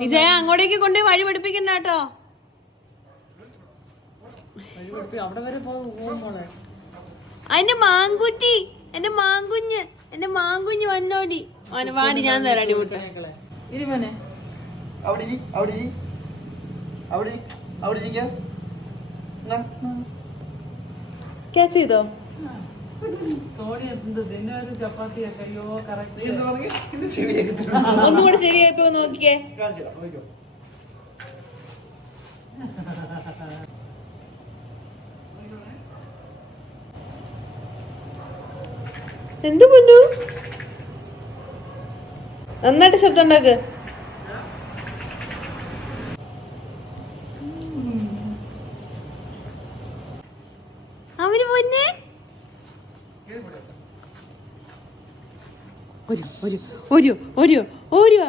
വിജയ അങ്ങോട്ടേക്ക് കൊണ്ട് വഴി പഠിപ്പിക്കണ്ട കേട്ടോ. അതിന്റെ മാങ്കുറ്റി, എന്റെ മാങ്കുഞ്ഞ്, എന്റെ മാങ്കുഞ്ഞ് വന്നോടി. വാടി ഞാൻ തരാടി മുട്ട. ക്യാച്ച് ചെയ്തോ? ഒന്നുകൂടെ ശരിയായിപ്പോ നോക്കിയേ. എന്ത് പൊന്നു നന്നായിട്ട് ശബ്ദം ഉണ്ടാക്ക്. അവന് പൊന്നെ ഒരു ഒരു ഒരു ഒരു ഒരു